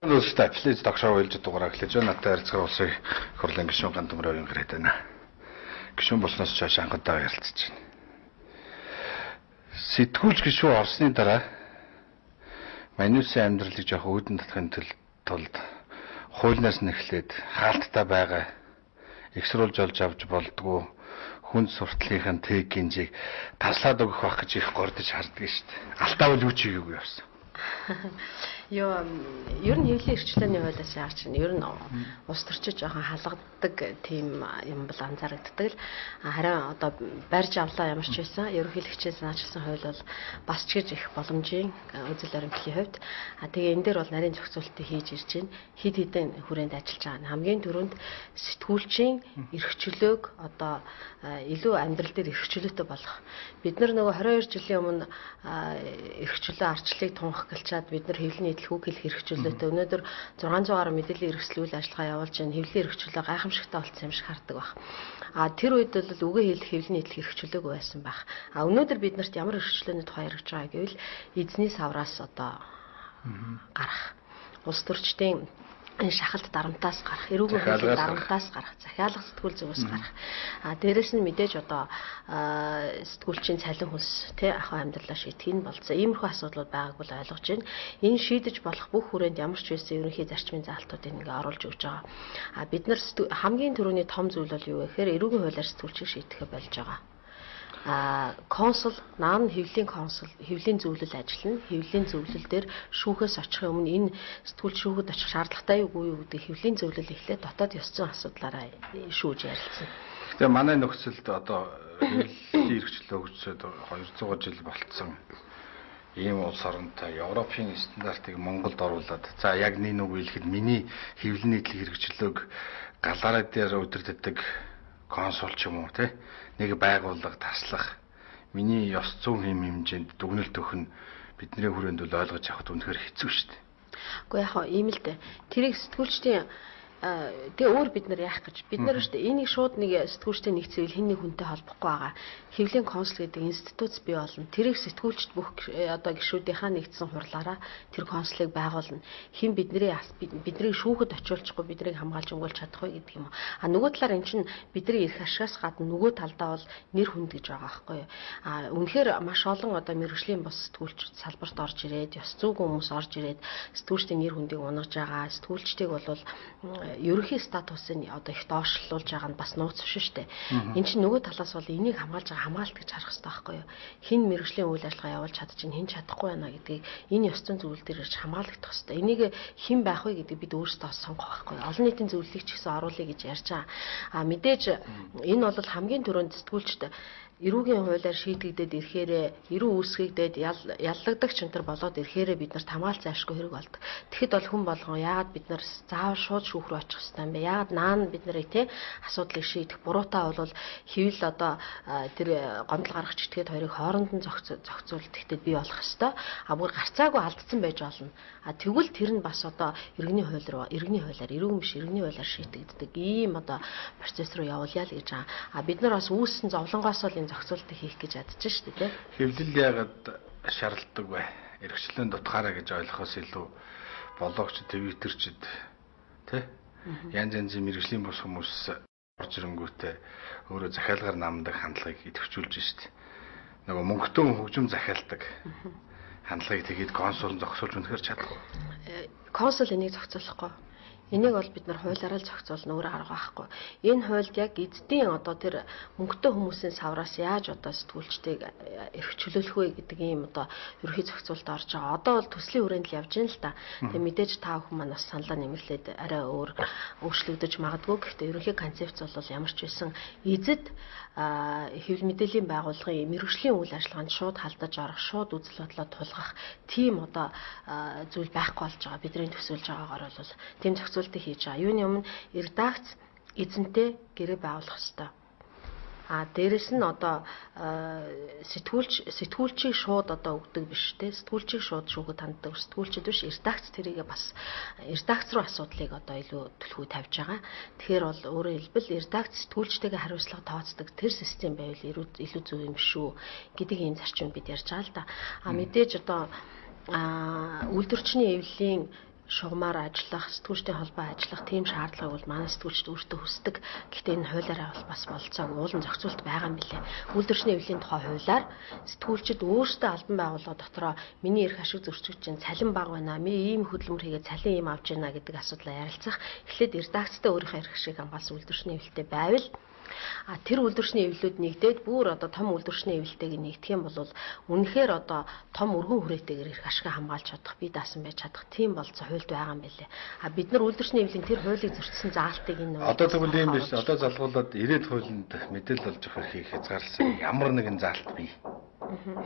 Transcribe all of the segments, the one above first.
Өөрөөсөө аффилиат тогшоо уйлж дугаараа эхлэж байна. Надад харьцаа улсын хурлын гишүүн Гандамрын гэрээд байна. Гишүүн болсноос ч хойш анхуйдаа ярилцж байна. Сэтгүүлч гишүүн орсны дараа Манюсын амьдралыг жоох үүдэн татахын тулд хуулиас нь эхлээд хаалттай байгаа эксруулж олж авч болдгоо хүн сурталынхын тэг гинжийг таслаад өгөх байх гэж их гордож харддаг шүү дээ. Алтаа бол юу ч хийгээгүй явсан. Ер нь хэвлэлийн эрхчлөөний хуулиас яарч нь ер нь ус төрчид жоохон халгадаг тийм юм бол анзаарэгддэг л харин одоо барьж авлаа ямар ч байсан ерөнхийлөгчөөс наачилсан хууль бол бас ч гэж их боломжийн үзэл баримтлалын хувьд тэгээ энэ дээр бол нарийн зохицуултыг хийж ирж байна. Хид хідэн хүрээнд ажиллаж байгаа. Хамгийн түрүүнд сэтгүүлчийн эрх чөлөөг одоо илүү амьдрал дээр эрх чөлөөтэй болгох. Бид нар нөгөө 22 жилийн өмнө эрх чөлөө арчлыг тунх гэлчаад бид нар хэвлэлийн хөөх хэлэх эрх чөлөөтэй. Өнөөдөр 600 гаруй мэдээллийн хэрэгслүүл ажиллагаа явуулж байна. Хэвлэлийн эрх чөлөө гайхамшигтай болсон юм шиг хардаг баг. Тэр үед бол үгээ хэлэх хэвлэлийн эрх чөлөөгүй байсан баг. Өнөөдөр биднэрт ямар эрх чөлөөний тухай яригдж байгаа гэвэл эзний савраас одоо гарах улс төрчдийн шахалт дарамтаас гарах, эрүүгийн хуулийн дарамтаас гарах, захиалга сэтгүүл зүгээс гарах. Дээрэс нь мэдээж одоо сэтгүүлчийн цалин хөлс ахуй амьдралаа шийдэх нь болцсон. Иймэрхүү асуудлууд байгааг бол ойлгож байна. Энэ шийдэж болох бүх хүрээнд ямар ч байсан ерөнхий зарчмын заалтуудыг ингээ оруулж өгж байгаа. Бид нар хамгийн түрүүний том зүйл бол юу вэ гэхээр эрүүгийн хуулиар сэтгүүлчийг шийдэхэ болж байгаа. Консул наан хэвлэлийн зөвлөл ажиллана. Хэвлэлийн зөвлөл дээр шүүхээс очихын өмнө энэ сэтгүүлч шүүхэд очих шаардлагатай юу гэдэг хэвлэлийн зөвлөл эхлээд дотоод ёс зүйн асуудлаараа шүүж ярилцсан. Тэгээ манай нөхцөлд одоо хэвлэлийн эрхчлөө өгчөөд 200 жил болцсон ийм улс оронтой Европын стандартыг Монголд оруулад за яг нэг үг хэлэхэд миний хэвлэлийн хэрэгчлөөг галаараа дээр удирддаг консул ч юм уу нэг байгууллага таслах миний ёс зүйн хэм хэмжээнд дүгнэлт өгөх нь бидний хүрээнд бол ойлгож авах үнэхээр хэцүү шүү дээ. Гэхдээ яг ийм л дээ. Тэрийг сэтгүүлчдийн тэгээ өөр бид нар яах гэж бид нар шүү дээ энийг шууд нэг сэтгүүлчтэй нэгцэвэл хин нэг хүнтэй холбохгүй байгаа. Хэвлэлийн консул гэдэг институт бий болно. Тэрийг сэтгүүлчд бүх одоо гишүүдийнхаа нэгдсэн хурлаараа тэр консулыг байгуулна. Хин бидний шүүхэд очиулчихгүй биднийг хамгаалж өнгөлж чадахгүй гэдэг юм. Нөгөө талаар эн чинь бидний эрх ашигаас гадна нөгөө талдаа бол нэр хүнд гэж байгаа байхгүй юу. Үнэхээр маш олон одоо мэргэжлийн бус сэтгүүлчд салбарт орж ирээд ёс зүйн хүмүүс орж ирээд сэтгүүлчдийн нэр хүндийг унгаж байгаа. Сэтгүүлчдийг бол ерөнхий статусыг одоо их доошлуулж байгаа нь бас нууц биш шүү дээ. Энд чинь нөгөө талаас бол энийг хамгаалж байгаа хамгаалт гэж харах хэрэгтэй байхгүй юу? Хин мэргэжлийн үйл ажиллагаа явуулж чадчихна, хин чадахгүй байна гэдгийг энэ ёс зүйн зөвлөл дээр ирж хамгаалагдах хэрэгтэй. Энийг хэн байх вэ гэдэг бид өөрсдөө сонгох байхгүй юу? Олон нийтийн зөвлөлийг ч гэсэн оруулъя гэж ярьж байгаа. Мэдээж энэ бол хамгийн түрүүнд сэтгүүлчд эрүүгийн хуулиар шийдэгдээд ирэхээрээ эрүү үүсгэгдээд яллагдах чанар болоод ирэхээрээ бид нарт хамгаалц зайлшгүй хэрэг болдог. Тэгэхэд бол хүн болгон яагаад бид нар заавал шууд шүүх рүү очих хэрэгтэй юм бэ? Яагаад наан бид нарыг асуудлыг шийдэх буруутай бол хэвэл одоо тэр гомдол гаргах читгээд хоёрыг хооронд нь зохицуулт гэхдээ бий болох хэрэгтэй. Бүр гарцаагүй алдсан байж болно. Тэгвэл тэр нь бас одоо иргэний хуулиар эрүүгийн биш иргэний хуулиар шийдэгддэг ийм одоо процесс руу явуулъя л гэж байгаа. Бид нар бас үүссэн зовлонгоос л зохицуултыг хийх гэж ядж шүү дээ. Хэвлэл яагаад шаардлагадаг вэ? Эрхчлөөнд дутгаараа гэж ойлгохоос илүү блогч, твиттерчд янз янзын мэргэжлийн бус хүмүүс орж ирэнгүүтээ өөрөө захиалгаар намдаг хандлагыг идэвхжүүлж шүү дээ. Нөгөө мөнгөтэй хөгжим захиалдаг хандлагыг тэгээд консул зогсоолж үнэхээр чадахгүй. Консул энийг зохицуулахгүй. Энийг бол бид нар хуулиараа л зохицуулна өөр арга байхгүй. Энэ хуульд яг эзэдийн одоо тэр мөнгөтэй хүмүүсийн савраас яаж одоо сэтгүүлчдийг эрх чөлөөлөх вэ гэдэг ийм одоо ерөнхий зохицуулалт орж байгаа. Одоо бол төслийн хүрээнд л явж байна л та. Тэгээ мэдээж та бүхэн маань бас саналаа нэмэрлээд арай өөр өөрчлөгдөж магадгүй. Гэхдээ ерөнхий концепц бол ямар ч байсан эзэд хэвлэл мэдээллийн байгууллагын мэргэжлийн үйл ажиллагаанд шууд халдаж орох, шууд үзэл бодлоо тулгах тийм одоо зүйл байхгүй болж байгаа. Бидний төсөөлж байгаагаар бол тийм зохицуултыг хийж байгаа. Юуны өмнө редакц эзэнтэй гэрээ байгуулах ёстой. Дээрэс нь одоо сэтгүүлчийг шууд одоо өгдөг биш те. Сэтгүүлчийг шууд шүүхэд ханддаг. Сэтгүүлчд биш редакц тэрийгээ бас редакц руу асуудлыг одоо илүү түлхүү тавьж байгаа. Тэгэхээр бол өөрөөр хэлбэл редакц сэтгүүлчтэйгээ хариуцлага тооцдог тэр систем байвал илүү зөв юм шүү гэдэг ийм зарчмыг бид ярьж байгаа л да. Мэдээж одоо үйлдвэрчний эвлэлийн шугамаар ажиллах, сэтгүүлчтэй холбоо ажиллах тийм шаардлагыг бол манай сэтгүүлчд өөртөө хүсдэг. Гэхдээ энэ хуулиараа бол бас болцоог уулын зохицуулт байгаа юм билээ. Үйлдвэрчний эвлэлийн тухай хуулиар сэтгүүлчд өөрсдөө албан байгууллага дотроо миний эрх ашиг зөрчигч чинь цалин бага байна. Би ийм хөдөлмөр хийгээд цалин ийм авч байна гэдэг асуудлаа ярилцах. Эхлээд редакцтай өөрийнхөө эрх ашиг хамгаалсан үйлдвэрчний эвлэлтэй байвал тэр үйлдвэрчний эвлэлүүд нэгдээд бүр одоо том үйлдвэрчний эвлэлтэйг нэгдэх юм бол үнэхээр одоо том өргөн хүрээтэйгээр эрх ашиг хамгаалж чадах, бие даасан байж чадах тийм болцоо хуульд байгаа юм байлээ. Бид нар үйлдвэрчний эвлэлийн тэр хуулийг зөрчсөн заалтыг энэ одоо тэгвэл ийм биш. Одоо залгуулад ирээд хуулинд мэдээлэл олж авах эрхийг хязгаарласан ямар нэгэн заалт бий.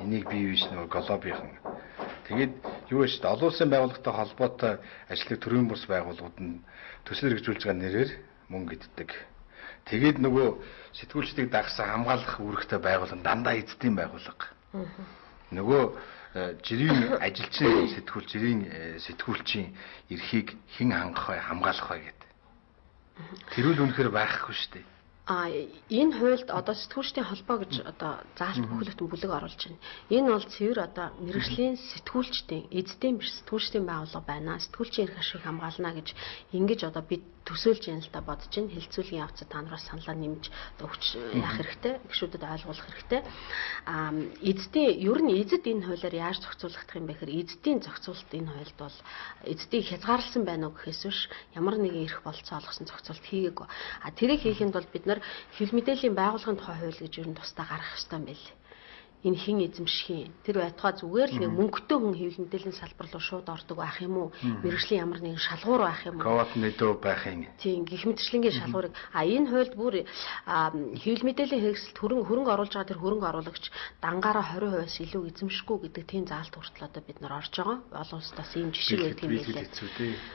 Энийг бий биш нөгөө глобийн. Тэгээд юу вэ шүү дээ? Олон улсын байгууллагатай холбоотой ажиллах төрийн бус байгууллагууд нь төсөл хэрэгжүүлж байгаа нэрээр мөнгө иддэг. Тэгээд нөгөө сэтгүүлчдийг дагсан хамгаалах үүрэгтэй байгууллага дандаа эзэдийн байгууллага. Нөгөө жирийн ажилчин сэтгүүлчийн эрхийг хэн хангах вэ, хамгаалах вэ гэдэг. Тэрүүл үнэхээр байхгүй шүү дээ. Энэ хуульд одоо сэтгүүлчдийн холбоо гэж одоо заалт бүхэлдэн бүлэг оруулж байна. Энэ бол цэвэр одоо мэргэжлийн сэтгүүлчдийн эзэдийн биш сэтгүүлчдийн байгууллага байна. Сэтгүүлчийн эрх ашиг хамгаална гэж ингэж одоо бид төсөөлж яана л та бодож байна. Хэлцүүлгийн явцад та нараас саналаа нэмж одоо хүч яах хэрэгтэй, гишүүдэд ойлгуулах хэрэгтэй. Эзэдийн ер нь эзэд энэ хуулиар яаж зохицуулах юм бэ гэхээр эзэдийн зохицуулалт энэ хуульд бол эзэдийг хязгаарласан байна уу гэхээс биш ямар нэгэн эрх болцоо олгосон зохицуулалт хийгээгүй. Тэрийг хийхэд бол бид нар хэвлэл мэдээллийн байгууллагын тухай хууль гэж ер нь тусдаа гаргах ёстой юм байна. Энэ хин эзэмших юм. Тэр байтугай зүгээр л нэг мөнгөтэй хүн хэвлэл мэдээллийн салбар руу шууд ордог байх юм уу? Мэргэжлийн ямар нэгэн шалгуур байх юм уу? Коват нэдөө байх юм. Тийм, гих мэтчлэнгийн шалгуурыг энэ хуульд бүр хэвлэл мэдээллийн хэрэгсэлд хөрөнгө оруулж байгаа тэр хөрөнгө оруулагч дангаараа 20%-аас илүү эзэмшихгүй гэдэг тийм заалт хүртэл одоо бид нар орж байгаа. Олон улсаас ийм жишээ байдаг юм билээ.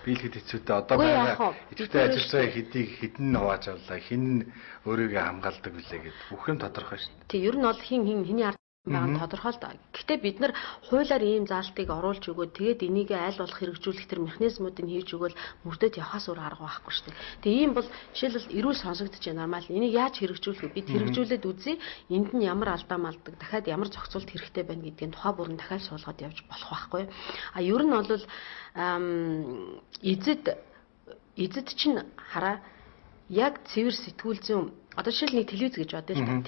Биелгэд хэцүүтэй одоо байгаа идэвхтэй ажиллаж байгаа хэдэн нувааж авлаа, хин өөрийгөө хамгаалдаг билээ гэдэг. Бүх юм тодорхой шүү дээ. Тийм, ер нь бол хиний ард байгаа тодорхой л да. Гэхдээ бид нар хуулиар ийм заалтыг оруулж өгөөд тэгээд энийг аль болох хэрэгжүүлэх тэр механизмуудыг хийж өгөөл мөрдөд явахаас өөр арга байхгүй шүү дээ. Тэгээ ийм бол жишээлбэл эрүүл сонсогдож байна нормал. Энийг яаж хэрэгжүүлэх вэ? Бид хэрэгжүүлээд үзье. Энд нь ямар алдаа малдаг, дахиад ямар зохицуулт хэрэгтэй байна гэдгийг тухай бүрэн дахиад суулгаад явж болох байхгүй. Ер нь бол эзэд чинь хараа яг цэвэр сэтгүүл зүйн одоо жишээл нэг телевиз гэж бодъё л да.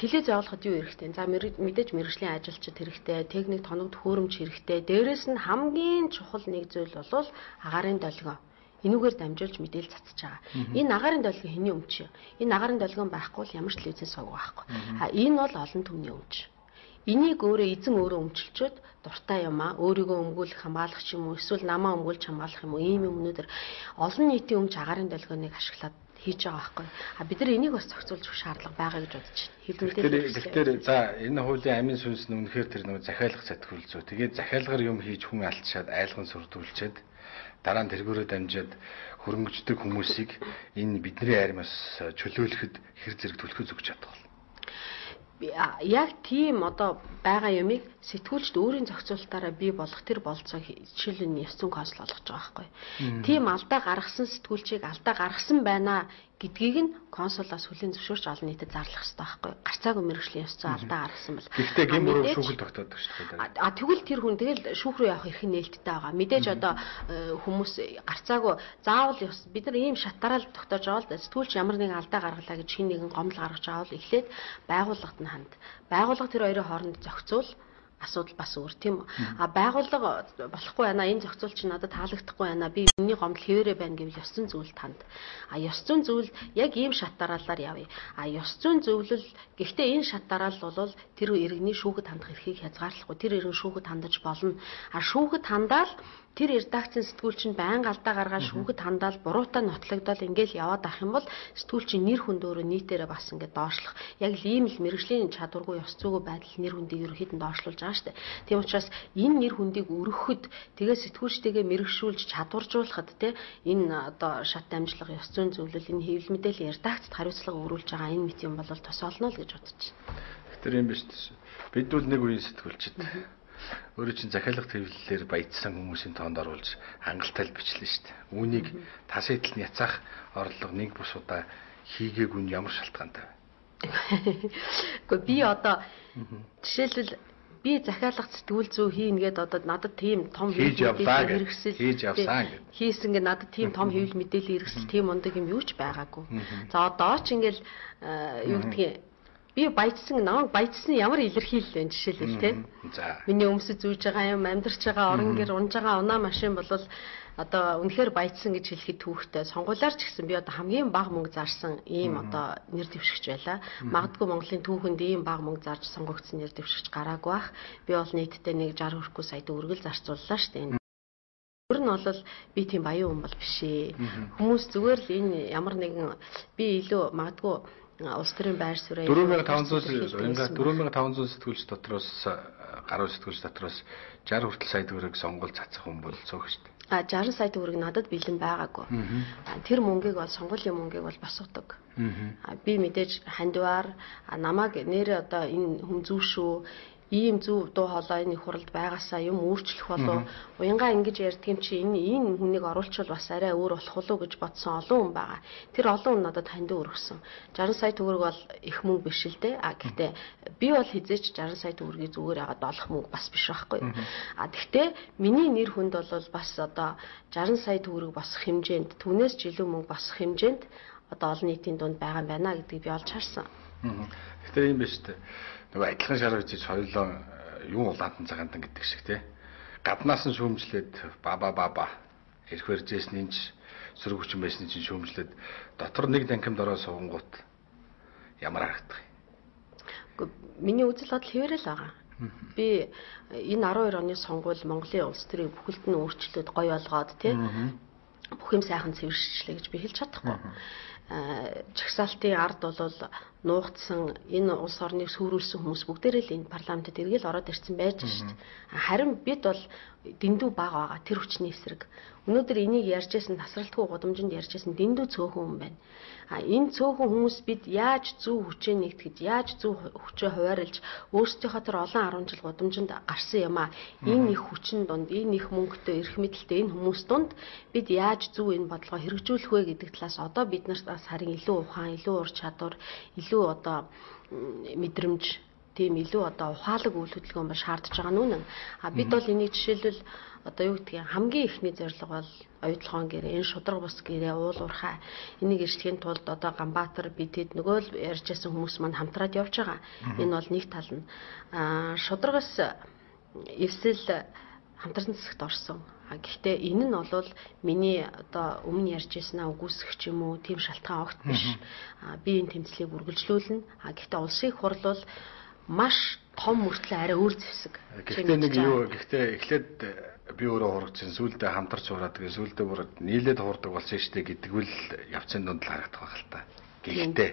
Телевиз явуулахад юу хэрэгтэй? За мэдээж мэргэжлийн ажилчид хэрэгтэй, техник тоног төхөөрөмж хэрэгтэй. Дээрээс нь хамгийн чухал нэг зүйл бол агаарын долгион. Энүүгээр дамжуулж мэдээлэл цацж байгаа. Энэ агаарын долгион хэний өмч юм? Энэ агаарын долгион байхгүй бол ямар ч телевизээс сувг байхгүй. Энэ бол олон түмний өмч. Энийг эзэн өөрөө өмчлчөөд дуртай юм өөрийгөө өмгөөлөх хамгаалах ч юм уу эсвэл намаа өмгөөлж хамгаалах юм уу ийм юмнуудаар олон нийтийн өмч агаарын долгионыг ашиглаад хийж байгаа байхгүй. Бид нар энийг бас зохицуулж өгөх шаардлага байгаа гэж бодож байна. Тэгэхээр за энэ хуулийн амийн сүнс нь үнэхээр тэр нэг захиалгах сэтгүүл зүй. Тэгээд захиалгаар юм хийж хүн алдчихад айлгын сүрдүүлчихэд дараа нь тэргүүрээ дамжаад хөрөнгөждөг хүмүүсийг энэ бидний аримаас чөлөөлөхөд хэр зэрэг түлхэж өгч чадах бол. Яг тийм одоо байгаа юмыг сэтгүүлчд өөрийн зохицуулалтаараа бий болгох тэр болцоог жишээлбэл ёс зүйн консул олгож байгаа байхгүй. Тийм алдаа гаргасан сэтгүүлчийг алдаа гаргасан байна гэдгийг нь консулаас хүлээн зөвшөөрч олон нийтэд зарлах хэрэгтэй байхгүй. Гарцаагүй мэргэжлийн ёс зүйн алдаа гаргасан бол. Гэхдээ гин бүрээр шүүхэл тогтоодог шүү дээ. Тэгвэл тэр хүн тэгэл шүүх рүү явах эрх нь нээлттэй байгаа. Мэдээж одоо хүмүүс гарцаагүй заавал бид нар ийм шатаараа л тогтоож байгаа л да. Сэтгүүлч ямар нэгэн алдаа гаргалаа гэж хин нэгэн гомдол гаргаж байгаа бол эхлээд байгууллагад нь ханд. Байгууллага тэр хоёрын хооронд зохицуул асуудал бас өөр тийм үү. Байгууллага болохгүй байна. Энэ зохицуул чинь надад таалагдахгүй байна. Би миний гомдол хэвээрээ байна гэвэл ёс зүйн зөвлөлд танд. Ёс зүйн зөвлөл яг ийм шат дараалалаар явъя. Ёс зүйн зөвлөл гэхдээ энэ шат дараалал бол тэр иргэний шүүхэд хандах эрхийг хязгаарлахгүй. Тэр иргэн шүүхэд хандаж болно. Шүүхэд хандаал тэр редакцийн сэтгүүлч нь байнга алдаа гаргаад шүүхэд хандаал буруутай нотлогдоод ингээл яваад ах юм бол сэтгүүлчийн нэр хүнд өөрөө нийтээрээ бас ингээд доошлох. Яг л ийм л мэргэжлийн чадваргүй ёс зүйн байдал нэр хүндийг ерөөхдөө доошлуулж байгаа шүү дээ. Тийм учраас энэ нэр хүндийг өргөхөд тэгээ сэтгүүлчтэйгээ мэргэшүүлж чадваржуулахад те энэ одоо шат дамжлага ёс зүйн зөвлөл энэ хэвлэл мэдээллийн редакцид хариуцлага өрүүлж байгаа энэ мэт юм бол тос олно л гэж бодож байна. Тэр юм биш үү? Бид бол нэг үеийн сэтгүүлчид өөрөө чинь захиалга төвлөлөөр баяжсан хүмүүсийн тоонд оруулж хангалттай бичлээ шүү дээ. Үүнийг тас идэл нь яцаах орлого нэг бус удаа хийгээгүй нь ямар шалтгаантай вэ? Гэхдээ би одоо жишээлбэл би захиалах сэтгүүл зүй хийнгээд одоо надад тийм том хийж явлаа гэж хийж явсан гэж хийсэн гэ надад тийм том хэвлэл мэдээлэл хэрэгсэл тийм ундаг юм юу ч байгаагүй. За одоо ч ингээл юу гэдгийг би намайг баяжсан ямар илэрхийлэл вэ жишээлбэл те. За. Миний өмсөж зүүж байгаа юм, амьдарч байгаа орон гэр унж байгаа унаа машин бол одоо үнэхээр баяжсан гэж хэлэхэд түүхтэй. Сонгуулиар ч гэсэн би одоо хамгийн бага мөнгө зарсан ийм одоо нэр дэвшигч байлаа. Магадгүй Монголын түүхэнд ийм бага мөнгө зарж сонгогдсон нэр дэвшигч гараагүй бах. Би бол нийтдээ 60 хүрэхгүй сая төгрөгөл зарцууллаа шүү дээ. Өөр нь бол би тийм баян хүн бол биш ээ. Хүмүүс зүгээр л энэ ямар нэгэн би илүү магадгүй улс төрийн байр суурь 4500 сэтгүүлч дотроос гаруй сэтгүүлч дотроос 60 хүртэл сая төгрөг сонгуул цацах хүн бол цөөх шүү дээ. 60 сая төгрөг надад бэлэн байгаагүй. Тэр мөнгийг бол сонгуулийн мөнгийг бол босгодог. Би мэдээж хандваар намайг нэрээ одоо энэ хүн зүү шүү. Ийм зөв дуу хоолой энэ хуралд байгаасаа юм өөрчлөх болов уянгаа ингэж ярьдаг юм чи энэ хүнийг оруулчвал бас арай өөр болох болов гэж бодсон олон хүн байгаа. Тэр олон хүн надад хандив өргөсөн. 60 сая төгрөг бол их мөнгө биш л дээ. Гэхдээ би бол хизээч 60 сая төгрөгийг зүгээр яагаад олох мөнгө бас биш байхгүй. Гэхдээ миний нэр хүнд бол бас одоо 60 сая төгрөг босох хэмжээнд түүнээс ч илүү мөнгө босох хэмжээнд одоо олон нийтийн дунд байгаа юм байна гэдгийг би олж харсан. Тэгэхээр юм байна шүү дээ. Нөгөө адилхан шар үзэж хоёулаа юу улаантан цагаантан гэдэг шиг тий. Гаднаас нь шүүмжлээд баба ирэх барьжсэн энэ сөрөг хүчин байсны чинь шүүмжлээд дотор нэг данкимд ороо суунгууд ямар харагдах юм? Миний үзэл бодол хэвээрээ л байгаа. Би энэ 12 оны сонгуул Монголын улс төрийн бүхэлд нь өөрчлөлтөд гоё болгоод тий бүх юм сайхан цэвэршчлээ гэж би хэлж чадахгүй. Жагсаалтын ард бол нуугдсан энэ улс орныг сүрүүлсэн хүмүүс бүгдээрээ л энэ парламентод эргэл ороод ирсэн байж шít. Харин бид бол дэндүү бага байгаа тэр хүчний эсрэг. Өнөөдөр энийг ярьжсэн тасралтгүй гудамжинд ярьжсэн дэндүү цөөхөн хүн байна. Энэ цөөхөн хүмүүс бид яаж зөв хүчээ нэгтгэж, яаж зөв хүчээ хуваарлж өөрсдийнхөө тэр олон 10 жил гудамжинд гарсан юм аа. Энэ их хүчин дунд, энэ их мөнгөтэй, эрх мэдэлтэй энэ хүмүүс дунд бид яаж зөв энэ бодлогоо хэрэгжүүлэх вэ гэдэг талаас одоо бид нарт бас харин илүү ухаан, илүү ур чадвар, илүү одоо мэдрэмж, тийм илүү одоо ухаалаг үйл хөдөлгөөн ба шаардж байгаа нүнэн. Бид бол энийг жишээлбэл одоо юу гэдгийг хамгийн ихний зорилго бол оюутлогоон гэрээ, энэ шудраг бус гэрээ, уул уурхай энийг эржлэхийн тулд одоо Ганбаатар бидэд нөгөө л ярьжсэн хүмүүс маань хамтраад явж байгаа. Энэ бол нэг тал нь. Шудрагас эвсэл хамтран засагт орсон. Гэхдээ энэ нь бол миний одоо өмнө ярьжсэнаа үгүйсэх ч юм уу тийм шалтгаан огт биш. Би энэ тэмцлийг үргэлжлүүлнэ. Гэхдээ улсын хурл бол маш том мөртлөө арай өөр зэвсэг. Гэхдээ эхлээд би өөрөө хурагчсан сүүлдээ хамтарч хураад тэгээ сүүлдээ бүр нийлээд хурдаг болсон штэ гэдэг үл явцын дунд л харагдах байх л та. Гэхдээ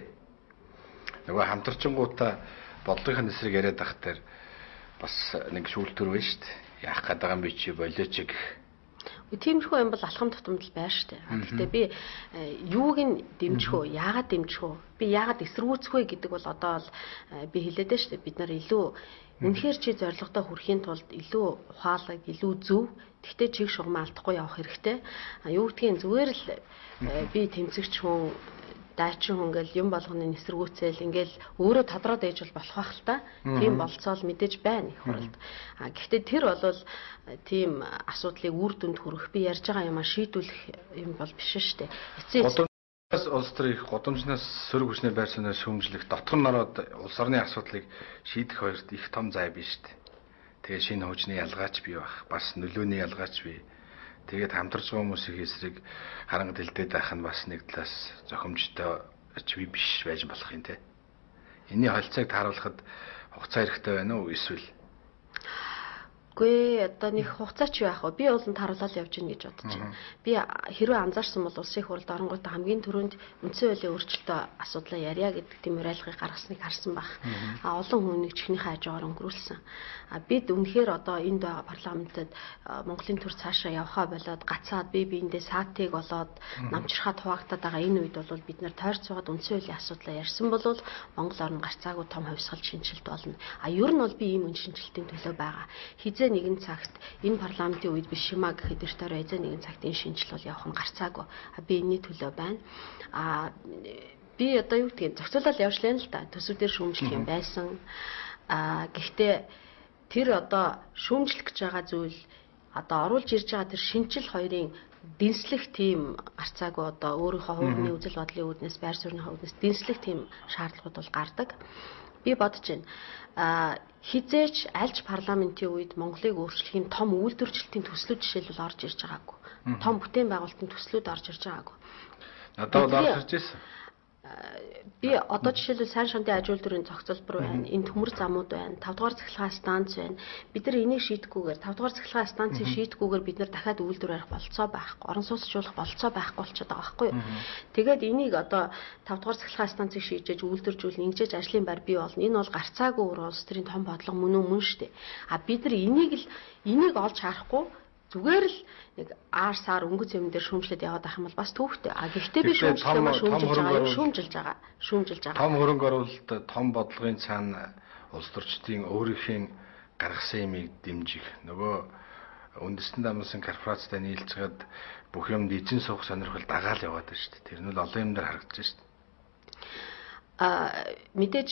нөгөө хамтарчингуудаа бодлогын эсрэг яриад ах тэр бас нэг шүүлтүр байна штэ. Яах гээд байгаа юм би чи болооч гэх. Тиймэрхүү юм бол алхам тутамдал байна штэ. Гэхдээ би юуг нь дэмжих үү? Яагаад дэмжих үү? Би яагаад эсэргүүцэх вэ гэдэг бол одоо л би хэлээд байна штэ. Бид нар илүү үнэхээр чи зорилгодоо хүрэхийн тулд илүү ухаалаг, илүү зөв, тэгтээ чиг шугамаа алдахгүй явах хэрэгтэй. Юу гэдгийг зүгээр л би тэмцэгч хүн, дайчин хүн гэл юм болгоны эсэргүүцэл ингээл өөрөө тодроод ээж бол болох байх л та. Тийм болцоол мэдээж байна их хуралд. Гэхдээ тэр бол тийм асуудлыг үр дүнд хүрэх би ярьж байгаа юмаа шийдвүлэх юм бол биш шүү дээ. Улс төрийн гудамжнаас сөрөг хүчний байр сууриас шүүмжлэх дотор нь ороод улс орны асуудлыг шийдэх хоёрт их том зай биш шүү дээ. Тэгээ шинэ хүчний ялгаач бий байх, бас нөлөөний ялгаач бий. Тэгээд хамтарч байгаа хүмүүсийн эсрэг харангад хилдээд байх нь бас нэг талаас зохимжтой ч биш байж болох юм те. Энийн холцоог тааруулахад хугацаа хэрэгтэй байна уу эсвэл? Үгүй одоо нэг хугацаа ч яах вэ? Би уулын тааруулаад явж гин гэж бодож байна. Би хэрвээ анзаарсан бол улсын хурлд оронгуудаа хамгийн түрүүнд үндсэн хуулийн өөрчлөлтөө асуудлаа ярья гэдэг тийм уриалгыг гаргасныг харсан баг. Олон хүнийг чихнийхээ хажуугаар өнгөрүүлсэн. Бид үнэхээр одоо энд байгаа парламентод Монголын төр цаашаа явхаа болоод гацаад биендээ саатыг болоод намчрахад хуваагдаад байгаа энэ үед бол бид нар тойрцоогоод үндсэн хуулийн асуудлаа ярьсан бол Монгол орн гарцаагүй том хувьсгал шинжилт болно. Ер нь бол би ийм үн шинжилтийн төлөө байгаа. Хизээ нэгэн цагт энэ парламентын үед биш юмаа гэхэд эрт орой хизээ нэгэн цагт энэ шинжил бол явах нь гарцаагүй. Би энэний төлөө байна. Би одоо юу гэдгийг зохицуулаад явжлаа л да. Төсөв дээр шүүмжлэх юм байсан. Гэхдээ тэр одоо шүүмжлэх гэж байгаа зүйл одоо оруулж ирж байгаа тэр шинжил хоёрын дэнслэх тийм гарцаагүй одоо өөрийнхөө хувийн үзэл бодлын үүднээс байр суурийнхаа үүднээс дэнслэх тийм шаардлагууд бол гардаг. Би бодож байна. Хизээч альж парламентын үед Монголыг өөрчлөхийн том үйлдвэрчлэлтийн төслүүд жишээлбэл орж ирж байгаагүй. Том бүтээн байгуулалтын төслүүд орж ирж байгаагүй. Одоо бол орж ирж байсан. Би одоо жишээлбэл сайн шондын аж үйлдвэрийн зохицолбор байна. Энэ төмөр замууд байна. 5 дугаар цахилгаан станц байна. Бид нар энийг шийдэхгүйгээр 5 дугаар цахилгаан станцыг шийдэхгүйгээр бид нар дахиад үйлдвэр барих болцоо байхгүй. Орон сууцчлуулах болцоо байхгүй болчиход байгаа байхгүй юу? Тэгээд энийг одоо 5 дугаар цахилгаан станцыг шийдэж үйлдвэржүүлэн ингэж ажлын байр бий болно. Энэ бол гарцаагүй улс төрийн том бодлого мөн шүү дээ. Бид нар энийг олж харахгүй зүгээр л нэг сар өнгөц юм дээр шүүмжлээд яваад ах юм бол бас төвхтэй. Гэхдээ би шүүмжлэх юм шүүмжилж байгаа. Том хөрөнгө оруулалт, том бодлогын цаана улс төрчдийн өөрийнхөө гаргасан юмыг дэмжих. Нөгөө үндэстэн дамсан корпорацтай нийлцгээд бүх юмд эзэн суух сонирхол дагаал яваад байна шүү дээ. Тэр нь бол олон юм дээр харагдаж шүү дээ. Мэдээж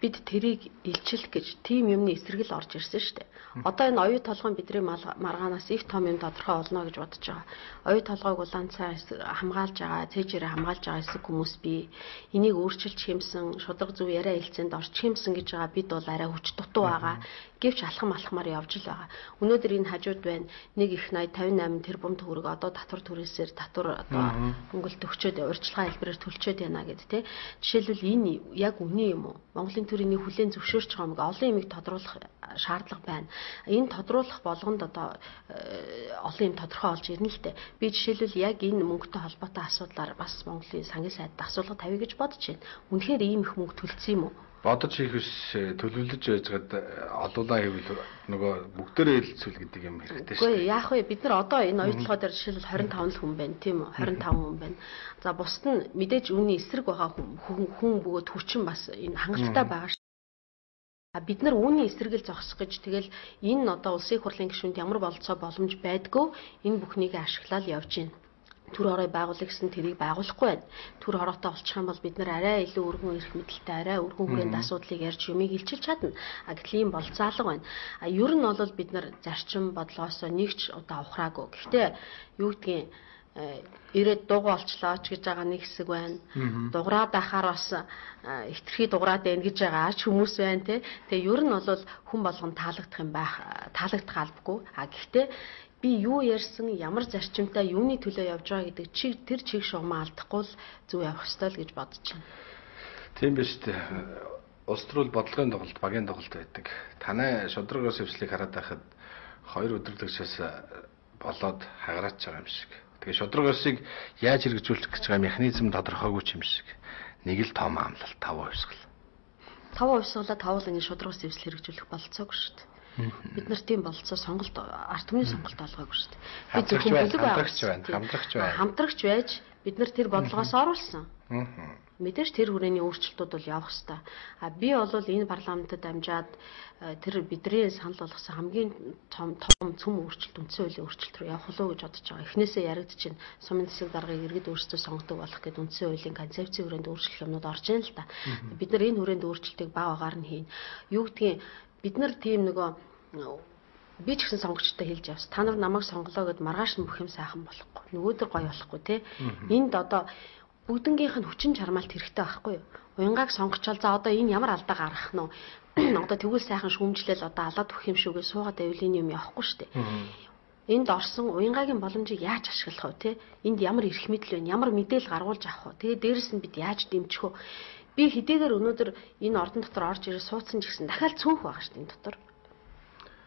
бид тэрийг илчилэх гэж тийм юмны эсрэгэл орж ирсэн шүү дээ. Одоо энэ оюу толгойн бидний маргаанаас их том юм тодорхой олно гэж бодож байгаа. Оюу толгойг улаанцаа хамгаалж байгаа, цээжээрээ хамгаалж байгаа эсэг хүмүүс бий. Энийг өөрчилж хэмсэн, шударга зөв яриа хэлцээнд орч хэмсэн гэж байгаа бид бол арай хүч дутуу байгаа. Гэвч алхамаар явж л байгаа. Өнөөдөр энэ хажууд байна. 1 их 80 58 тэрбум төгрөг одоо татвар түрээсээр татвар одоо хөнгөлт өгчөөд урьдчилгаа хэлбэрээр төлчөөд байна гэд тэ. Жишээлбэл энэ яг үнэн юм уу? Монголын төрийн хүлээн зөвшөөрч байгаа юм. Олон юмыг тодруулах шаардлага байна. Энэ тодруулах болгонд одоо олон юм тодорхой олж ирнэ л дээ. Би жишээлбэл яг энэ мөнгөтэй холбоотой асуудлаар бас Монголын сангийн сайдд асуулга тавья гэж бодож байна. Үнэхээр ийм их мөнгө төлсөн юм уу? Бодож хийх биш, төлөвлөж байжгаад олуулаа хийвэл нөгөө бүгдээрээ хэлцүүл гэдэг юм хэрэгтэй шүү дээ. Үгүй яах вэ? Бид нар одоо энэ оюу толгой дээр жишээлбэл 25 л хүн байна, тийм үү? 25 хүн байна. За бусд нь мэдээж үүний эсрэг байгаа хүн бөгөөд хүчин бас энэ хангалттай байгаа шүү. Бид нар үүний эсрэгэл зогсох гэж тэгэл энэ одоо улсын хурлын гишүүнд ямар болцоо боломж байдгүй энэ бүхнийг ашиглаад явж байна. Төр хорой байгуулах гэсэн тэрийг байгуулахгүй байна. Төр хороотой олчих юм бол бид нар арай илүү өргөн эрх мэдэлтэй, арай өргөн хүрээнд асуудлыг ярьж юмыг илчилж чадна. Гэтэл ийм болцаалга байна. Ер нь бол бид нар зарчим бодлогоос нэгч удаа ухраагүй. Гэхдээ юу гэдгийг ирээд дууга олчлоо ч гэж байгаа нэг хэсэг байна. Дуграад байхаар бас хитрхи дуграад байна гэж байгаа ч хүмүүс байна те. Тэгээ ер нь бол хүн болгон таалагдах албагүй. Гэхдээ би юу ярьсан, ямар зарчимтай юуны төлөө явж байгаа гэдэг тэр чиг шугамаа алдахгүй л зөв явах ёстой л гэж бодож байна. Тийм биз дээ. Улс төр бол бодлогын тоглолт, багийн тоглолт байдаг. Танай шудраг ус өвчлийг хараад байхад 2 өдрөлгчөөс болоод хагараач байгаа юм шиг. Тэгээ шудраг усыг яаж хэрэгжүүлэх гэж байгаа механизм тодорхойгүй ч юм шиг. Нэг л том амлалт 5% өсгөл. 5% өсгөлөө тавал ингэ шудраг ус өвсөл хэрэгжүүлэх болцоогүй шүү дээ. Бид нар тийм болцоо сонголт ард түмний сонголт олгоогүй шүү дээ. Бид зөвхөн бүлэг хамтрагч байж бид нар тэр бодлогоос оруулсан. Мэдээж тэр хүрээний өөрчлөлтүүд бол явах ёстой. Би бол энэ парламентод амжаад тэр бидний санал болгосон хамгийн том цөм өөрчлөлт, үндсэн хуулийн өөрчлөлт рүү явах болов уу гэж бодож байгаа. Эхнээсээ яригдчихээн сумын засаг даргаыг иргэд өөрсдөө сонгодог болох гэдэг үндсэн хуулийн концепцийн хүрээнд өөрчлөлт юмнууд орж ийн л та. Бид нар энэ хүрээнд өөрчлөлтийг бага багаар нь хийнэ. Юу гэдгийг бид нар тийм нөгөө би ч гэсэн сонгогчтой хэлж явс. Та нар намайг сонголоо гэд маргааш нь бүх юм сайхан болохгүй. Нөгөөдөр гоё болохгүй те. Энд одоо бүгднгийнх нь хүчин чармаалт хэрэгтэй байхгүй юу? Уянгааг сонгочвол за одоо энэ ямар алдаа гаргах нь вэ? Одоо тэгвэл сайхан шүүмжлэл одоо алаад өгөх юм шүүгээ суугаад байвал энэ юм явахгүй шүү дээ. Энд орсон уянгагийн боломжийг яаж ашиглах вэ те? Энд ямар эрх мэдэл вэ? Ямар мэдээлэл гаргуулж авах вэ? Тэгээ дээрэс нь бид яаж дэмжих вэ? Би хэдийгээр өнөөдөр энэ ордон дотор орж ирээ суудсан ч гэсэн дахиад цөөнх байгаа шүү дээ энэ дотор.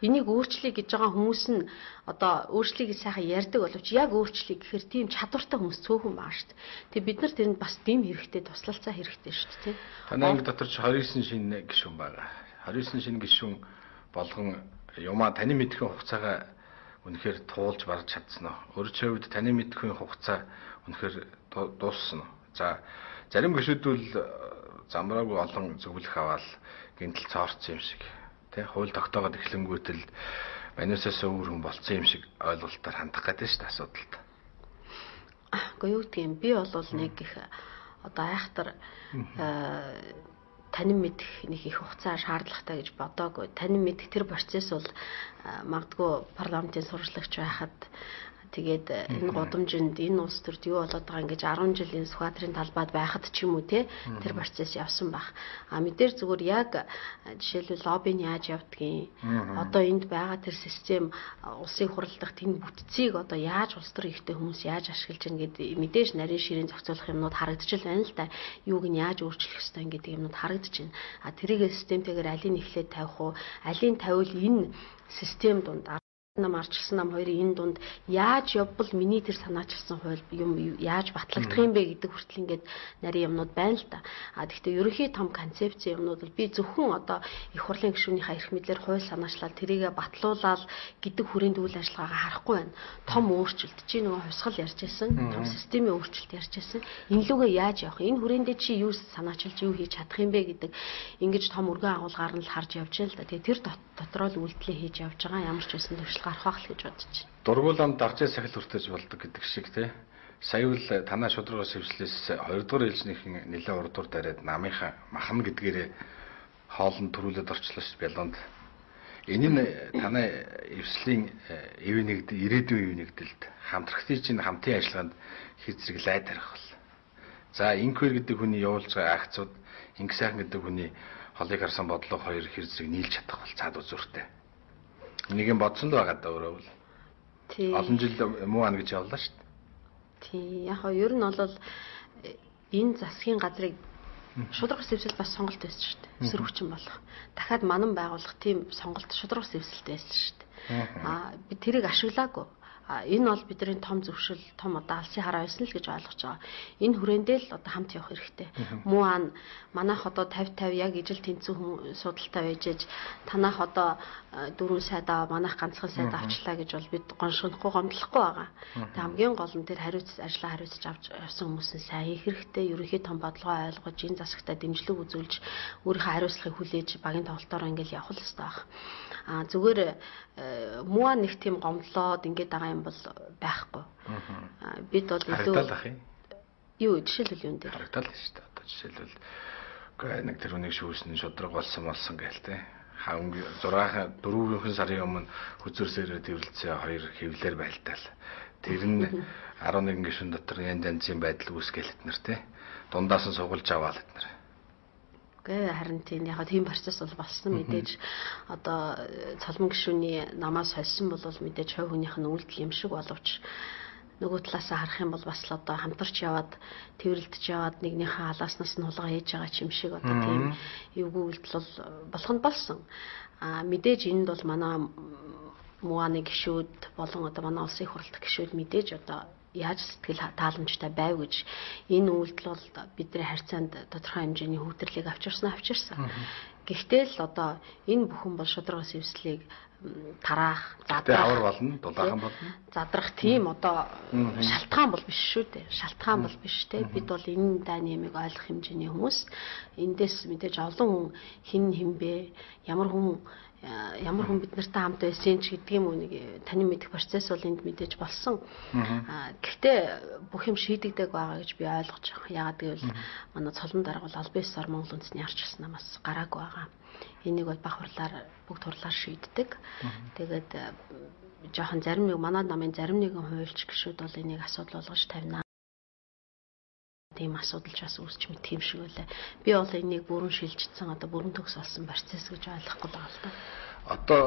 Энийг өөрчлөе гэж байгаа хүмүүс нь одоо өөрчлөлийг сайхан ярьдаг боловч яг өөрчлөе гэхээр тийм чадвартай хүмүүс цөөхөн байгаа шүү дээ. Тэгээ бид нар тэрэнд бас дэм хэрэгтэй, туслалцаа хэрэгтэй шүү дээ, тийм. Танай анги дотор ч 29 шинэ гишүүн байгаа. 29 шинэ гишүүн болгон юмаа таны мэдхийн хугацаагаа үнэхээр туулж барж чадсан уу? Өөрөөр хувьд таны мэдхийн хугацаа үнэхээр дууссан уу? За зарим гишүүдвэл замраагүй олон зөвлөх аваад гинтэл цоорцсон юм шиг. Хууль тогтоогоод эхлэнгүүтэл манайсаас өөр хүн болцсон юм шиг ойлголтоор хандах гэдэг шүү дээ асуудалд. Гэхдээ юу гэдэг юм би бол нэг их одоо айхтар танин мэдэх нэг их хугацаа шаардлагатай гэж бодоагүй. Танин мэдэх тэр процесс бол магадгүй парламентын сурвалжлагч байхад тэгээд энэ гудамжинд энэ улс төрд юу болоод байгаа ингэж 10 жил энэ Сүхбаатарын талбайд байхад ч юм уу те тэр процесс явсан байх. Мэдээж зүгээр яг жишээлбэл лоббинг яаж явдгийг одоо энд байгаа тэр систем улсыг хуралдах энэ бүтцийг одоо яаж улс төр ихтэй хүмүүс яаж ашиглаж байна гэдэг мэдээж нарийн ширийн зохицуулах юмнууд харагдчихл байна л да. Юуг нь яаж өөрчлөх ёстой гэдэг юмнууд харагдаж байна. Тэрийг системтэйгээр алийг эхлээд тавих уу? Алийг тавил энэ систем дунд нам арчилсан нам хоёрын энэ дунд яаж явбал миний тэр санаачилсан хууль юм яаж батлагдах юм бэ гэдэг хүртэл ингээд нарийн юмнууд байна л да. Гэхдээ ерөнхий том концепцийн юмнууд бол би зөвхөн одоо их хурлын гишүүнийхээ эрх мэдлэр хууль санаачлал тэрийгэ батлуулаад гэдэг хүрээнд үйл ажиллагаагаа харахгүй байна. Том өөрчлөлт чи нөгөө хувьсгал ярьж байсан, том системийн өөрчлөлт ярьж байсан. Энэ лүгээ яаж явах? Энэ хүрээндээ чи юу санаачилж юу хийж чадах юм бэ гэдэг ингэж том өргөн агуулгаар нь л харж явж байна л да. Тэгээ тэр дотроо л үйлдэлээ хийж явж байгаа ямар ч байсан төвшил гарах байх л гэж бодож байна. Дургууланд даржээ сахил хүртэж болдог гэдэг шиг тий. Сая үл танаа шудрагаас хөвслээс 2 дугаар ээлжнийхэн нэлээд урдуур дараад намынхаа махна гэдгээрээ хоолнд төрүүлээд орчлоо ш бялонд. Энэ нь танаа эвслийн ирээдүйн ив нэгдэлд хамтрагчдын чинь хамтын ажиллагаанд хэр зэрэг лай тарих бол. За инквер гэдэг хүний явуулж байгаа акцууд инг сайхан гэдэг хүний холыг харсан бодлого хоёр хэр зэрэг нийлж чадах бол цаад үзүүртэй. Нэг юм бодсон л байгаа да өөрөө бол. Тий. Олон жил муу ан гэж явлаа шүү дээ. Тий. Яг нь ер нь бол энэ засгийн газрыг шударга сэвсэл бас сонголт байсан шүү дээ. Эсрэг хүчин болох. Дахиад манан байгуулах тийм сонголт шударга сэвсэлт байсан шүү дээ. Би тэрийг ашиглаагүй. Энэ бол бидний том зөвшөл, том одоо алсын хараа байсан л гэж ойлгож байгаа. Энэ хүрээндээ л одоо хамт явах хэрэгтэй. Муу ан манайх одоо 50-50 яг ижил тэнцүү судалтай байж танах одоо 4 сайдаа манайх ганцхан сайдаа авчлаа гэж бол бид гоншгохгүй гомдлохгүй байгаа. Тэг хамгийн гол нь тэр ажиллаа хариуцж авч явсан хүмүүсийн сайн хийх хэрэгтэй. Ерөнхий том бодлогоо ойлгож, энэ засагтаа дэмжлэг үзүүлж, өөрийнхөө хариуцлагыг хүлээж багийн тоглолтоор ингээл явах л ёстой байх. Зүгээр муу нэг тийм гомдлоод ингээд байгаа юм бол байхгүй. Бид бол илүү юу жишээлбэл юу нэ харагдал шүү дээ. Одоо жишээлбэл нэг тэр хүнийг шүүснэ шудраг болсон гээл те. Хамгийн 4 сарын өмнө хүзүүрсээр тэрвэлцээ 2 хэвлэр байлтаал. Тэр нь 11 гишүүн дотор янз-янзын байдал үүсгээл эднэр те. Дундаас нь сугалж аваад эднэр. Харин тийм яг тийм процесс бол болсон мэдээж одоо цолмон гишүүний намаас хольсон бол мэдээж хувь хүнийх нь үйлдэл юм шиг боловч нөгөө талаасаа харах юм бол бас л одоо хамтарч яваад тэрвэрлдэж яваад нэгнийхээ халааснаас нь хулгай хийж байгаа ч юм шиг одоо тийм эвгүй үйлдэл болох нь болсон. Мэдээж энд бол манай муаны гишүүд болон одоо манай улсын хурлдах гишүүд мэдээж одоо яаж сэтгэл тааламжтай байв гэж энэ үйлдэл бол бидний харьцаанд тодорхой хэмжээний хүүтэрлийг авчирсан. Гэхдээ л одоо энэ бүхэн бол шударга сэвслийг тараах, авар болно, дулаахан болно. Задрах тийм одоо шалтгаан бол биш шүү дээ. Шалтгаан бол биш те. Бид бол энэ дайнамыг ойлгох хэмжээний хүмүүс. Эндээс мэдээж олон хүн хинбэ, ямар хүн бид нартай хамт байсан ч гэдэг юм уу нэг танин мэдэх процесс бол энд мэдээж болсон. Гэхдээ бүх юм шийдэгдэг байгаа гэж би ойлгож байгаа. Яагаад гэвэл манай цолон дарга бол албан ёсоор Монгол үндэсний арч уснаас гараагүй байгаа. Энийг бол баг хурлаар бүгд хурлаар шийддэг. Тэгээд жоохон зарим нэг манай намын зарим нэгэн хуульч гişүүд бол энийг асуудал болгож тавина. Тийм асуудал ч бас үүсч мэт юм шиг үлээ. Би бол энийг бүрэн шилжчихсэн одоо бүрэн төгс болсон процесс гэж ойлгохгүй байгаа л да. Одоо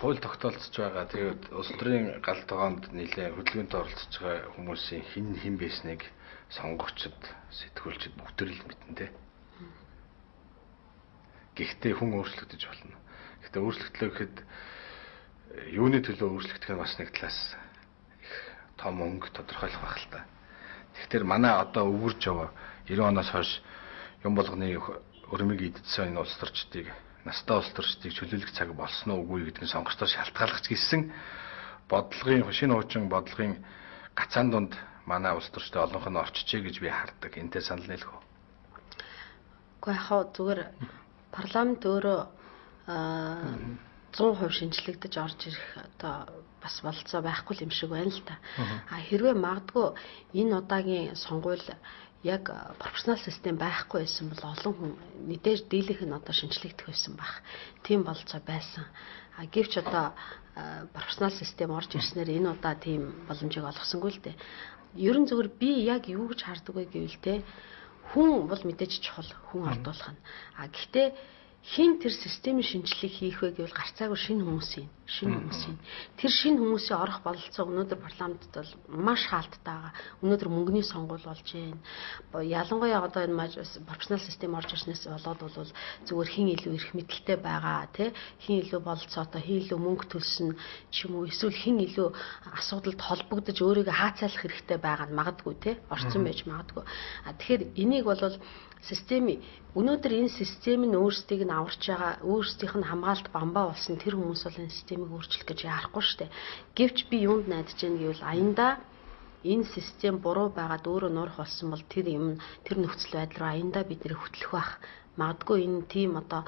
хууль тогтоолцож байгаа. Тэгээд улс төрийн гал тогоонд нэлээ хөдөлгөөнт оролцож байгаа хүмүүсийн хэн байсныг сонгогчд, сэтгүүлчд бүгдэрл мэднэ те. Гэхдээ хүн өөрчлөгдөж болно. Гэхдээ өөрчлөгдлөө гэхэд юуны төлөө өөрчлөгдөх нь бас нэг талаас их том өнгө тодорхойлох байх л та. Тэгэхээр манай одоо өвөрж яваа 90 оноос хойш юм болгоны өрмөг идсэн энэ улс төрчдийг настай улс төрчдийг чөлөөлөх цаг болсон уу үгүй гэдгийг сонгогчдоор шалтгаалгач гисэн бодлогын шинэ хуучин бодлогын гацаан дунд манай улс төрчдөө олонх нь орчжээ гэж би хардаг. Энтэй санал нийлэх үү? Гэхдээ яг зүгээр парламент өөрөө 100% шинжлэгдэж орж ирэх одоо бас болцоо байхгүй юм шиг байна л та. Хэрвээ магадгүй энэ удаагийн сонгуул яг пропорционал систем байхгүй байсан бол олон хүн мэдээж дийлэх нь одоо шинжлэгдэх байсан байх. Тийм болцоо байсан. Гэвч одоо пропорционал систем орж ирснээр энэ удаа тийм боломжийг олгосонгүй л дээ. Ерөн зөвөр би яг юу гэж хардаг вэ гэвэл те хүн бол мэдээж чухал, хүн ордуулах нь. Гэхдээ хин тэр системийн шинжилгээг хийх вэ гэвэл гарцаагүй шинэ хүмүүсийн. Тэр шинэ хүмүүсийн орох бололцоо өнөөдөр парламентд бол маш хаалттай байгаа. Өнөөдөр мөнгөний сонгуул болж байна. Ялангуяа одоо энэ пропорционал систем орж ирснээс болоод бол зүгээр хин илүү эрх мэдэлтэй байгаа, тий? Хин илүү бололцоотой, хин илүү мөнгө төлсөн ч юм уу, эсвэл хин илүү асуудалд холбогдож өөрийгөө хаацайлах хэрэгтэй байгаа нь магадгүй, тий? Орцсон байж магадгүй. Тэгэхээр энийг бол өнөөдөр энэ систем нь өөрсдийг нь аварч байгаа, өөрсдийнх нь хамгаалалт бамбаа болсон тэр хүмүүс бол энэ системийг өөрчлөх гэж яарахгүй шүү дээ. Гэвч би юунд найдаж байна гэвэл аяндаа энэ систем буруу байгаад өөрөө нурах болсон бол тэр нөхцөл байдал руу аяндаа бид нэр хөтлөх байх. Магадгүй энэ тийм одоо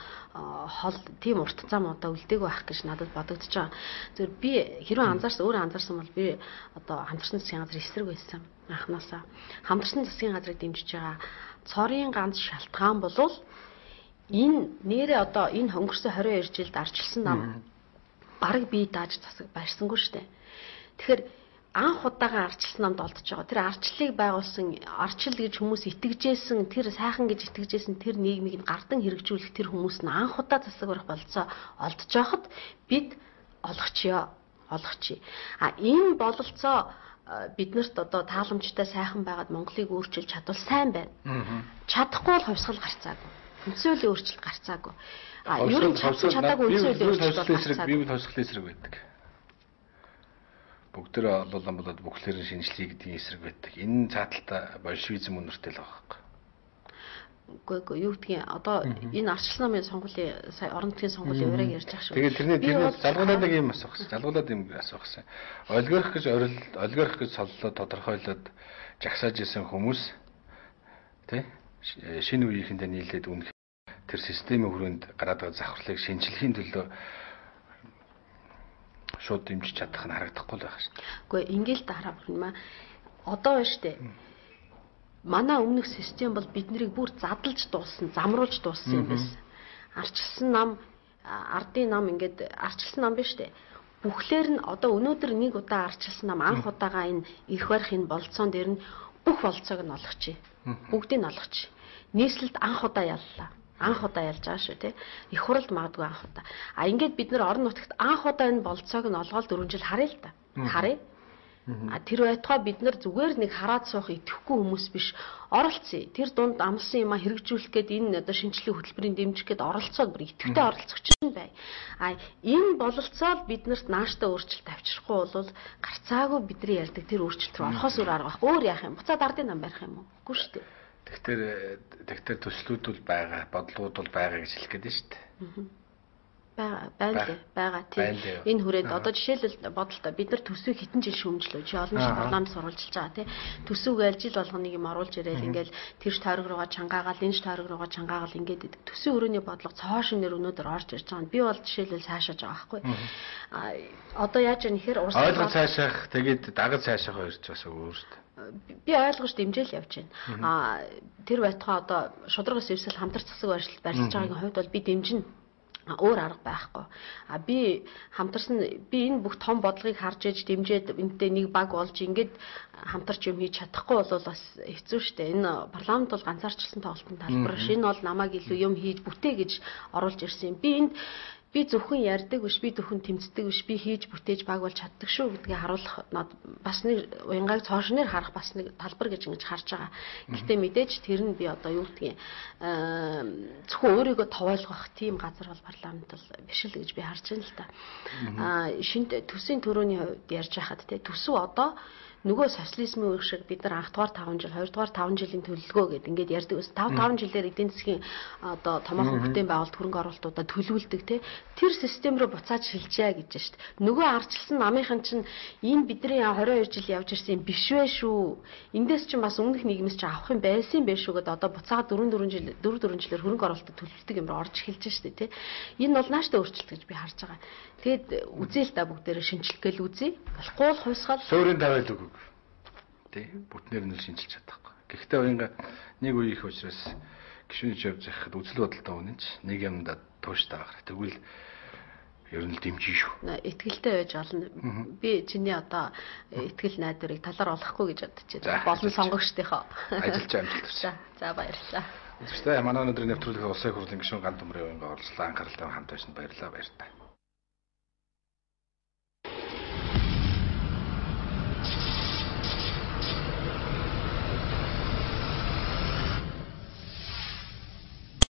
тийм урт зам одоо үлдээг байх гэж надад бодогдож байгаа. Зөв би хэрвээ өөрөө анзаарсан бол би одоо хамтарсан засгийн газрын эсрэг байсан анханасаа. Хамтарсан засгийн газрыг дэмжиж байгаа цорын ганц шалтгаан бол энэ нэрээ одоо энэ өнгөрсөн 22 жилд арчилсан нам бараг бие дааж засаг барьсангүй шүү дээ. Тэгэхээр анх удаага арчилсан намд олдож байгаа. Тэр арчлалыг байгуулсан, арчил гэж хүмүүс итгэжсэн, тэр сайхан гэж итгэжсэн тэр нийгмийг нь гардан хэрэгжүүлэх тэр хүмүүс нь анх удаа засаг барах болцоо олдож байхад бид олгочихъя. Энэ бололцоо биднэрт одоо тааламжтай сайхан байгаад Монголыг өөрчилж чадвал сайн байна. Чадахгүй бол хувьсгал гарцаагүй. Үндсэн хуулийн өөрчлөлт гарцаагүй. Ер нь чадаагүй үндсэн хуулийн өөрчлөлт гарцаагүй. Библи хувьсгалын эсрэг байдаг. Бүгдээр олуулан болоод бүхлээрэн шинжлэх гэдгийн эсрэг байдаг. Энэ цааталтаа большевизм үнэртэй л байгаа хэрэг. Үгүй юу гэдгийг одоо энэ арчлал намын сонгуулийн сая орон нутгийн сонгуулийн ураг ярьж байгаа шүү. Тэгээд тэрний залгуулаад нэг юм асуух гэсэн. Залгуулаад юм асуух гэсэн. Олигарх гэж соллоо тодорхойлоод жагсааж исэн хүмүүс тий шинэ үеийнхэндээ нийлээд үнэх тэр системийн хүрээнд гараад байгаа завхарлыг шинжилхийн төлөө шууд дэмжиж чадах нь харагдахгүй л байгаа шүү. Үгүй ингээл дараа юм аа. Одоо байна шүү дээ. Манай өмнөх систем бол биднийг бүр задлж дууссан, замруулж дууссан юм байсан. Арчилсан нам, ардын нам ингээд арчилсан нам биш үү? Бүхлээр нь одоо өнөөдөр нэг удаа арчилсан нам анх удаага энэ эрх барихын болцоон дээр нь бүх болцоог нь олгочих. Бүгдийг нь олгочих. Нийслэлд анх удаа яллаа. Анх удаа ялж байгаа шүү тий. Их хуралд магадгүй анх удаа. Ингээд бид нар орон нутагт анх удаа энэ болцоог нь олгоод 4 жил харъя л та. Харъя. Тэр байтугай бид нар зүгээр нэг хараад суух итгэхгүй хүмүүс биш оролцъё. Тэр дунд амлсан юм хэрэгжүүлэх гээд энэ одоо шинжилгээ хөтөлбөрийн дэмжих гээд оролцоод бүр идэвхтэй оролцогч нь бай. Энэ бололцоод биднэрт нааштай өөрчлөлт авчрахгүй бол гарцаагүй бидний ярьдаг тэр өөрчлөлт рүү орохоос өөр арга байхгүй. Өөр яах юм? Буцаад ардын нам барих юм уу? Үгүй шүү дээ. Тэгэхээр төслүүд бол байгаа, бодлогууд бол байгаа гэж хэлэх гээд байна шүү дээ. Байгаа тийм. Энэ хүрээд одоо жишээлбэл бодолтой бид нар төсвийг хэдэн жил шүүмжлөө. Чи олон жил парламент сурвалжилж байгаа тийм. Төсвийг аль жил болгоныг юм оруулж ирээл ингээл тэрш тойрог руугаа чангаагаал, энэ тойрог руугаа чангаагаал ингээд төсвийн өрөөний бодлого цоо шинээр өнөөдөр орж ирж байгаа. Би бол жишээлбэл цаашааж байгаа байхгүй. Одоо яаж яах нэхэр ойлгож цаашаах тэгээд дагаж цаашаах хоёр ч бас өөр шүү дээ. Би ойлгож дэмжээл явж байна. Тэр байтугай одоо шударгаас ивсэл хамтар засаг барьж байгаагийн хувьд бол би дэмжинэ. Өөр арга байхгүй. Би энэ бүх том бодлогыг харж ээж дэмжиж энтэй нэг баг болж ингээд хамтарч юм хийж чадахгүй бол бас хэцүү шттэ. Энэ парламент бол ганцаарчлсан тоглолтын талбар. Энэ бол намайг илүү юм хийж бүтээ гэж оруулж ирсэн юм. Би зөвхөн ярьдаг биш, би зөвхөн тэмцдэг биш, би хийж бүтээж баг болж чаддаг шүү гэдгийг харуулах бас нэг уянгааг цоошноор харах бас нэг талбар гэж ингэж харж байгаа. Гэхдээ мэдээж тэр нь би одоо юу гэдгийг зөвхөн өөрийгөө товойлгох тийм газар бол парламент бол биш л гэж би харж байна л та. Шинэ төсвийн төрөний хувьд ярьж байхад төсөв одоо нөгөө социализмын үеиг шиг бид нар анх дугаар 5 жил, 2 дугаар 5 жилийн төлөлгөө гэдэг ингээд ярьдаг ус 5 жилээр эдийн засгийн одоо томоохон бүтээн байгуулалт хөрөнгө оруулалтуудаа төлөвлөдөг тий. Тэр систем рүү буцааж шилжээ гэж шүү дээ. Нөгөө арчилсан намынхан чинь энэ бидний 22 жил явж ирсэн биш вэ шүү. Эндээс чинь бас өмнөх нийгэмс чинь авах юм байсан байх шүү гэдэг одоо буцаад 4 жилээр хөрөнгө оруулалтад төлөвлөдөг юм руу орж эхэлж шүү дээ тий. Энэ бол нааштай өөрчлөлт гэж би харж байгаа. Тэгэд үзээл та бүгдээрээ шинжилэх гээл үзье. Болохгүй бол хувьсгал. Суурийн тавиал үгүй. Тий. Бүтнээр нь шинжилж чадахгүй. Гэхдээ уянга нэг үе их учраас гишүүний явж байхад үзэл бодолтой үнэнч нэг юмдаа тууштай байгаа. Тэгвэл ер нь л дэмжин шүү. Итгэлтэй байж олно. Би чиний одоо итгэл найдварыг талаар олохгүй гэж бодож байна. Болон сонгогчдийнхоо. Ажиллаж амжилт хүсье. За баярлалаа. Үзэгчдээ манай өнөөдрийн нэвтрүүлэг улсын хурлын гишүүн Гант Өмрийн уянга оролцлоо анхааралтай хамт байсанд баярлалаа баяр та.